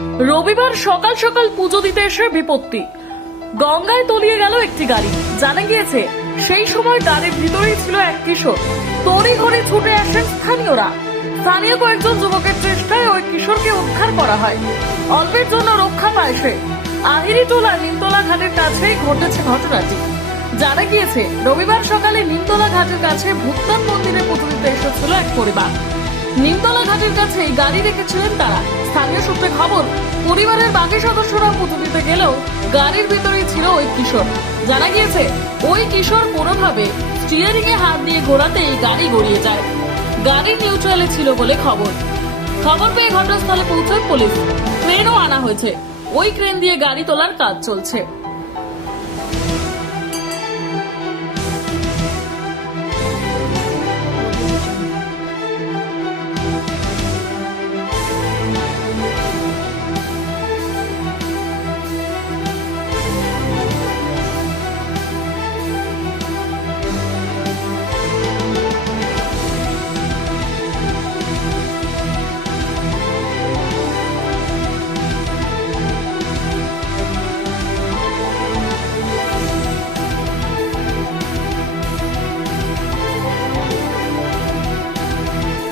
রবিবার সকাল সকাল পুজো দিতে এসে বিপত্তি। গঙ্গায় তলিয়ে গেল একটি গাড়ি। জানা গিয়েছে, সেই সময় গাড়ির ভিতরেই ছিল এক কিশোর। তড়ি ঘরে ছুটে আসেন স্থানীয়রা। স্থানীয় কয়েকজন যুবকের চেষ্টায় ওই কিশোরকে উদ্ধার করা হয়। অল্পের জন্য রক্ষা পায় সে। আহিরি টোলা নিমতলা ঘাটের কাছেই ঘটেছে ঘটনাটি। জানা গিয়েছে, রবিবার সকালে নিমতলা ঘাটের কাছে ভুত্তান মন্দিরে পুজো দিতে এসেছিল এক পরিবার। নিমতলা ঘাটের কাছে গাড়ি রেখেছিলেন তারা। স্থানীয় সূত্রে খবর, পরিবারের বাকি সদস্যরা পুজো দিতে গেলেও গাড়ির ভিতরেই ছিল ওই কিশোর। জানা গিয়েছে, ওই কিশোর কোনোভাবে স্টিয়ারিং এ হাত দিয়ে ঘোরাতেই গাড়ি গড়িয়ে যায়। গাড়ি নিউট্রালে ছিল বলে খবর। খবর পেয়ে ঘটনাস্থলে পৌঁছায় পুলিশ। ক্রেনও আনা হয়েছে। ওই ক্রেন দিয়ে গাড়ি তোলার কাজ চলছে।